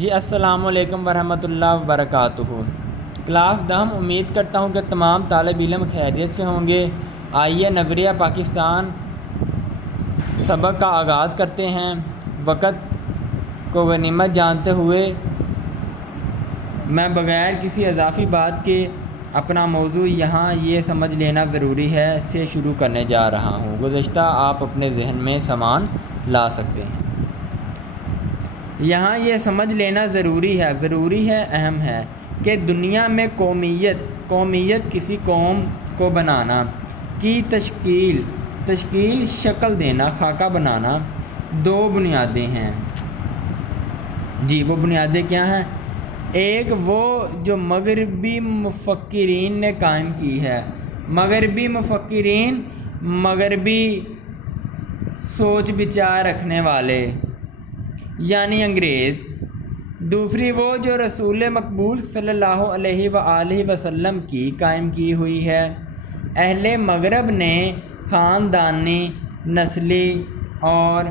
جی السلام علیکم ورحمۃ اللہ وبرکاتہ۔ کلاس دہم، امید کرتا ہوں کہ تمام طالب علم خیریت سے ہوں گے۔ آئیے نظریہ پاکستان سبق کا آغاز کرتے ہیں۔ وقت کو غنیمت جانتے ہوئے میں بغیر کسی اضافی بات کے اپنا موضوع یہاں یہ سمجھ لینا ضروری ہے سے شروع کرنے جا رہا ہوں۔ گزشتہ آپ اپنے ذہن میں سامان لا سکتے ہیں۔ یہاں یہ سمجھ لینا ضروری ہے اہم ہے کہ دنیا میں قومیت کسی قوم کو بنانا کی تشکیل شکل دینا، خاکہ بنانا، دو بنیادیں ہیں۔ جی وہ بنیادیں کیا ہیں؟ ایک وہ جو مغربی مفکرین نے قائم کی ہے، مغربی مفکرین، مغربی سوچ بچار رکھنے والے یعنی انگریز۔ دوسری وہ جو رسول مقبول صلی اللہ علیہ وآلہ وسلم کی قائم کی ہوئی ہے۔ اہل مغرب نے خاندانی، نسلی اور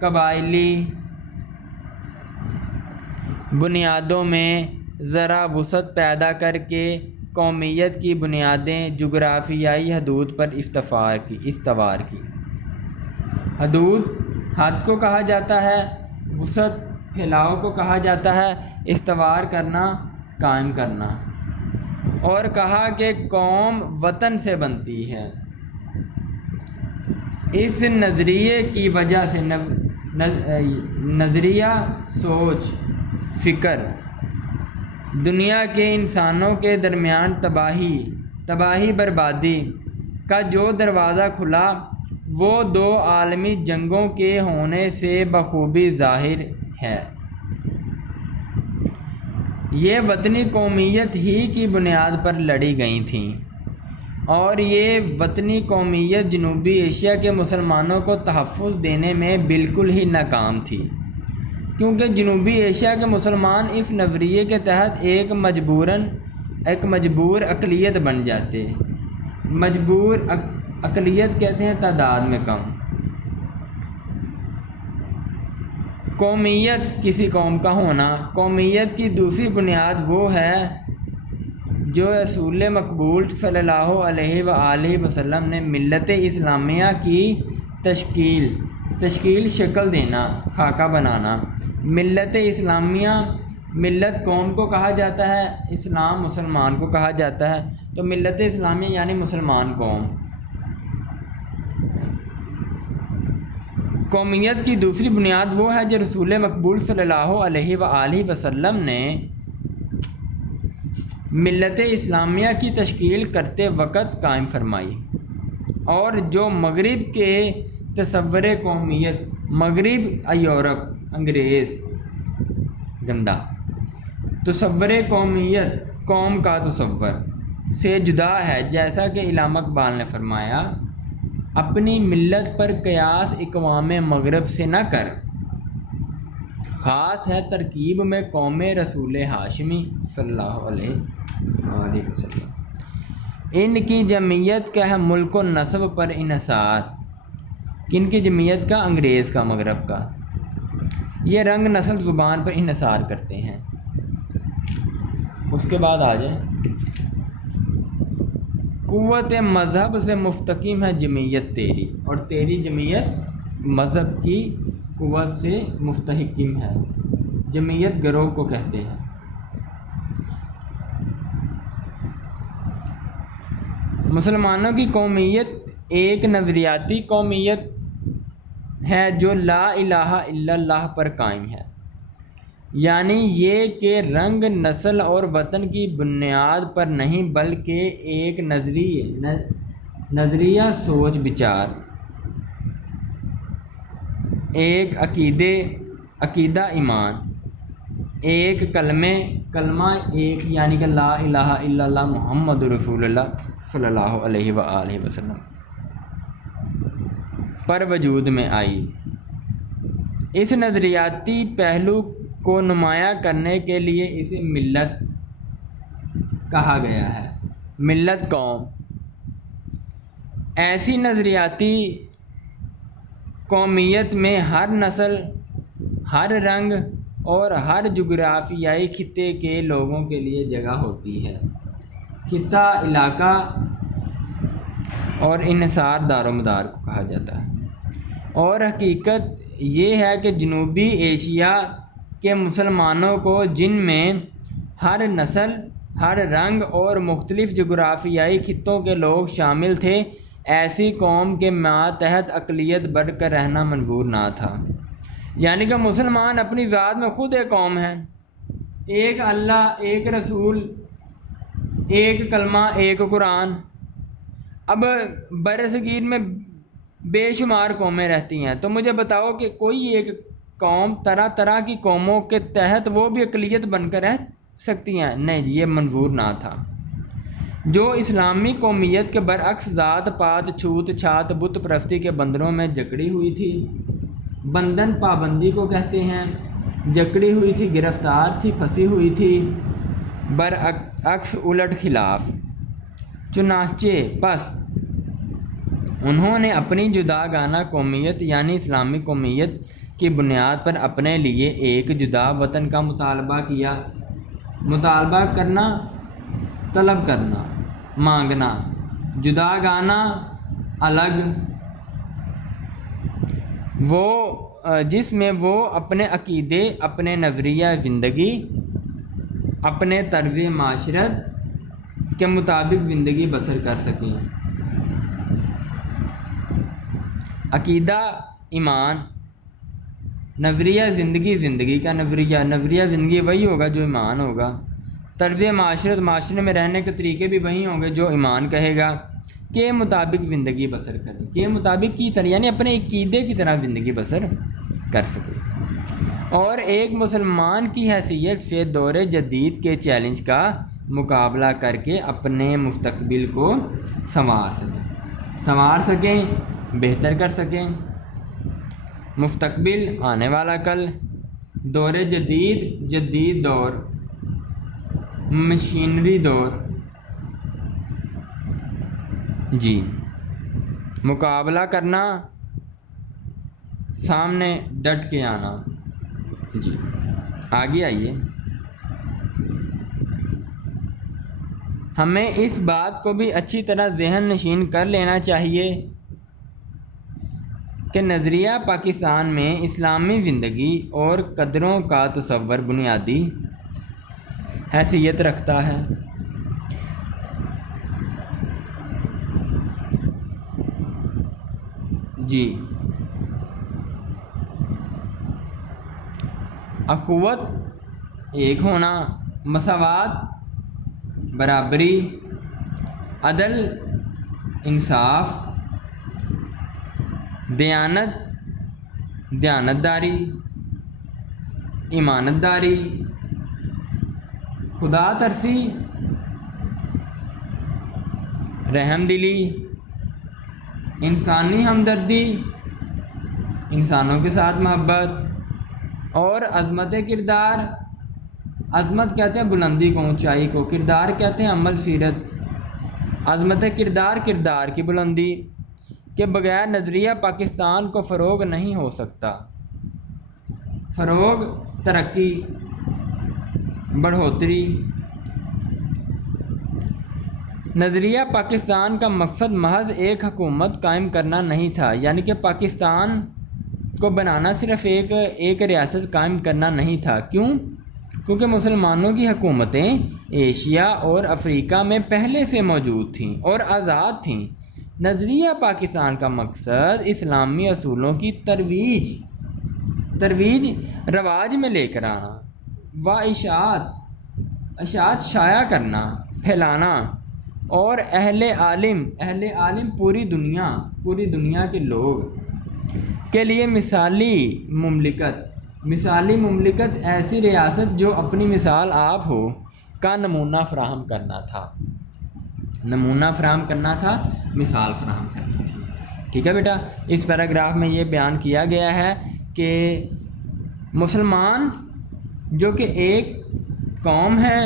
قبائلی بنیادوں میں ذرا وسعت پیدا کر کے قومیت کی بنیادیں جغرافیائی حدود پر استوار کی۔ حد کو کہا جاتا ہے، وسعت پھیلاؤ کو کہا جاتا ہے، استوار کرنا، قائم کرنا، اور کہا کہ قوم وطن سے بنتی ہے۔ اس نظریے کی وجہ سے نظریہ، سوچ، فکر، دنیا کے انسانوں کے درمیان تباہی بربادی کا جو دروازہ کھلا وہ دو عالمی جنگوں کے ہونے سے بخوبی ظاہر ہے۔ یہ وطنی قومیت ہی کی بنیاد پر لڑی گئی تھیں، اور یہ وطنی قومیت جنوبی ایشیا کے مسلمانوں کو تحفظ دینے میں بالکل ہی ناکام تھی، کیونکہ جنوبی ایشیا کے مسلمان اس نظریے کے تحت ایک مجبور اقلیت بن جاتے۔ مجبور اقلیت کہتے ہیں تعداد میں کم۔ قومیت کسی قوم کا ہونا۔ قومیت کی دوسری بنیاد وہ ہے جو رسول مقبول صلی اللہ علیہ وآلہ وسلم نے ملت اسلامیہ کی تشکیل شکل دینا، خاکہ بنانا۔ ملت اسلامیہ، ملت قوم کو کہا جاتا ہے، اسلام مسلمان کو کہا جاتا ہے، تو ملت اسلامیہ یعنی مسلمان قوم۔ قومیت کی دوسری بنیاد وہ ہے جو رسول مقبول صلی اللہ علیہ وآلہ وسلم نے ملت اسلامیہ کی تشکیل کرتے وقت قائم فرمائی، اور جو مغرب کے تصور قومیت، مغرب یورپ، انگریز گندا تصور قومیت، قوم کا تصور سے جدا ہے۔ جیسا کہ علامہ اقبال نے فرمایا، اپنی ملت پر قیاس اقوام مغرب سے نہ کر، خاص ہے ترکیب میں قوم رسول ہاشمی صلی اللہ علیہ وسلم۔ ان کی جمعیت کا ہے ملک و نسب پر انحصار۔ کن کی جمعیت کا؟ انگریز کا، مغرب کا۔ یہ رنگ، نسل، زبان پر انحصار کرتے ہیں۔ اس کے بعد آ جائیں، قوت مذہب سے مستقیم ہے جمعیت تیری، اور تیری جمعیت مذہب کی قوت سے مستحکم ہے۔ جمعیت گروہ کو کہتے ہیں۔ مسلمانوں کی قومیت ایک نظریاتی قومیت ہے جو لا الہ الا اللہ پر قائم ہے، یعنی یہ کہ رنگ، نسل اور وطن کی بنیاد پر نہیں، بلکہ ایک نظریہ، سوچ بچار، ایک عقیدہ، ایمان، ایک کلمہ ایک یعنی کہ لا الہ الا اللہ محمد رسول اللہ صلی اللہ علیہ وآلہ وسلم پر وجود میں آئی۔ اس نظریاتی پہلو کو نمایاں کرنے کے لیے اسے ملت کہا گیا ہے۔ ملت، قوم، ایسی نظریاتی قومیت میں ہر نسل، ہر رنگ اور ہر جغرافیائی خطے کے لوگوں کے لیے جگہ ہوتی ہے۔ خطہ علاقہ اور انحصار دار و مدار کو کہا جاتا ہے۔ اور حقیقت یہ ہے کہ جنوبی ایشیا کے مسلمانوں کو، جن میں ہر نسل، ہر رنگ اور مختلف جغرافیائی خطوں کے لوگ شامل تھے، ایسی قوم کے ماتحت اقلیت بڑھ کر رہنا منظور نہ تھا۔ یعنی کہ مسلمان اپنی ذات میں خود ایک قوم ہے، ایک اللہ، ایک رسول، ایک کلمہ، ایک قرآن۔ اب بر صغیر میں بے شمار قومیں رہتی ہیں، تو مجھے بتاؤ کہ کوئی ایک قوم طرح طرح کی قوموں کے تحت وہ بھی اقلیت بن کر رہ سکتی ہیں؟ نہیں، یہ منظور نہ تھا۔ جو اسلامی قومیت کے برعکس ذات پات، چھوت چھات، بت پرستی کے بندروں میں جکڑی ہوئی تھی۔ بندھن پابندی کو کہتے ہیں، جکڑی ہوئی تھی، گرفتار تھی، پھنسی ہوئی تھی، برعکس الٹ خلاف۔ چنانچہ پس انہوں نے اپنی جداگانہ قومیت یعنی اسلامی قومیت کی بنیاد پر اپنے لیے ایک جدا وطن کا مطالبہ کیا۔ مطالبہ کرنا، طلب کرنا، مانگنا، جداگانہ، الگ، وہ جس میں وہ اپنے عقیدے، اپنے نظریہ زندگی، اپنے طرز معاشرت کے مطابق زندگی بسر کر سکیں۔ عقیدہ ایمان، نظریہ زندگی، زندگی کا نظریہ زندگی وہی ہوگا جو ایمان ہوگا۔ طرز معاشرت، معاشرے میں رہنے کے طریقے بھی وہی ہوں گے جو ایمان کہے گا، کے مطابق زندگی بسر کریں، کے مطابق کی طرح، یعنی اپنے عقیدے کی طرح زندگی بسر کر سکے، اور ایک مسلمان کی حیثیت سے دور جدید کے چیلنج کا مقابلہ کر کے اپنے مستقبل کو سنوار سکیں، بہتر کر سکیں۔ مستقبل، آنے والا کل، دور جدید دور، مشینری دور، جی، مقابلہ کرنا، سامنے ڈٹ کے آنا۔ جی آگے آئیے، ہمیں اس بات کو بھی اچھی طرح ذہن نشین کر لینا چاہیے کہ نظریہ پاکستان میں اسلامی زندگی اور قدروں کا تصور بنیادی حیثیت رکھتا ہے۔ جی، اخوت، ایک ہونا، مساوات، برابری، عدل، انصاف، دیانتداری، ایمانداری، خدا ترسی، رحم دلی، انسانی ہمدردی، انسانوں کے ساتھ محبت، اور عظمت کردار۔ عظمت کہتے ہیں بلندی کو، اونچائی کو، کردار کہتے ہیں عمل سیرت۔ عظمت کردار، کردار کی بلندی کے بغیر نظریہ پاکستان کو فروغ نہیں ہو سکتا۔ فروغ، ترقی، بڑھوتری۔ نظریہ پاکستان کا مقصد محض ایک حکومت قائم کرنا نہیں تھا، یعنی کہ پاکستان کو بنانا صرف ایک ریاست قائم کرنا نہیں تھا۔ کیوں؟ کیونکہ مسلمانوں کی حکومتیں ایشیا اور افریقہ میں پہلے سے موجود تھیں اور آزاد تھیں۔ نظریہ پاکستان کا مقصد اسلامی اصولوں کی ترویج رواج میں لے کر آنا و اشاعت شائع کرنا، پھیلانا، اور اہل عالم پوری دنیا کے لوگ کے لیے مثالی مملکت، ایسی ریاست جو اپنی مثال آپ ہو کا نمونہ فراہم کرنا تھا، مثال فراہم کرنی تھی۔ ٹھیک ہے بیٹا، اس پیراگراف میں یہ بیان کیا گیا ہے کہ مسلمان جو کہ ایک قوم ہے،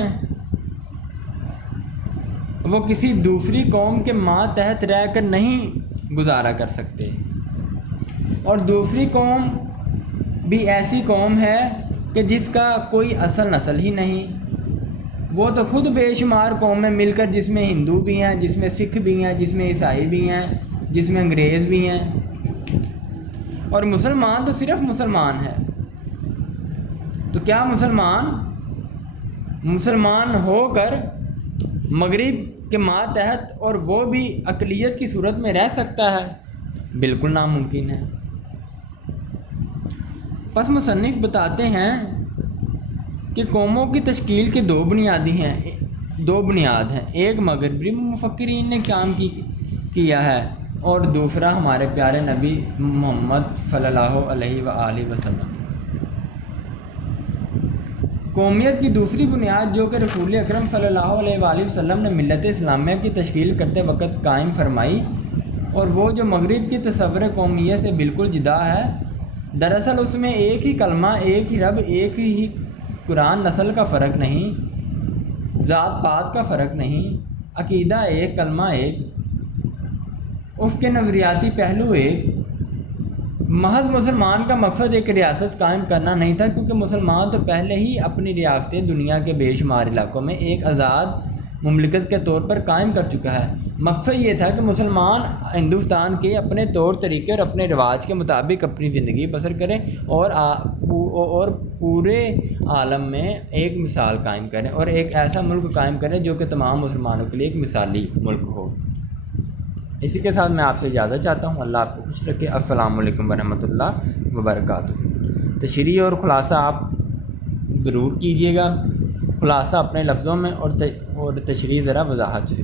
وہ کسی دوسری قوم کے ماتحت رہ کر نہیں گزارا کر سکتے، اور دوسری قوم بھی ایسی قوم ہے کہ جس کا کوئی اصل نسل ہی نہیں، وہ تو خود بے شمار قومیں مل کر، جس میں ہندو بھی ہیں، جس میں سکھ بھی ہیں، جس میں عیسائی بھی ہیں، جس میں انگریز بھی ہیں، اور مسلمان تو صرف مسلمان ہے۔ تو کیا مسلمان ہو کر مغرب کے ماتحت اور وہ بھی اقلیت کی صورت میں رہ سکتا ہے؟ بالکل ناممکن ہے۔ پس مصنف بتاتے ہیں کہ قوموں کی تشکیل کے دو بنیاد ہیں، ایک مغربی مفکرین نے قائم کیا ہے اور دوسرا ہمارے پیارے نبی محمد صلی اللہ علیہ وآلہ وسلم۔ قومیت کی دوسری بنیاد جو کہ رسول اکرم صلی اللہ علیہ وآلہ وسلم نے ملت اسلامیہ کی تشکیل کرتے وقت قائم فرمائی، اور وہ جو مغرب کی تصور قومیت سے بالکل جدا ہے۔ دراصل اس میں ایک ہی کلمہ، ایک ہی رب، ایک ہی قرآن، نسل کا فرق نہیں، ذات پات کا فرق نہیں، عقیدہ ایک، کلمہ ایک، اس کے نظریاتی پہلو ایک۔ محض مسلمان کا مقصد ایک ریاست قائم کرنا نہیں تھا، کیونکہ مسلمان تو پہلے ہی اپنی ریاستیں دنیا کے بے شمار علاقوں میں ایک آزاد مملکت کے طور پر قائم کر چکا ہے۔ مقصد یہ تھا کہ مسلمان ہندوستان کے اپنے طور طریقے اور اپنے رواج کے مطابق اپنی زندگی بسر کریں اور پورے عالم میں ایک مثال قائم کریں اور ایک ایسا ملک قائم کریں جو کہ تمام مسلمانوں کے لیے ایک مثالی ملک ہو۔ اسی کے ساتھ میں آپ سے اجازت چاہتا ہوں۔ اللہ آپ کو خوش رکھے۔ السلام علیکم ورحمۃ اللہ وبرکاتہ۔ تشریح اور خلاصہ آپ ضرور کیجیے گا، خلاصہ اپنے لفظوں میں اور تشریح ذرا وضاحت سے۔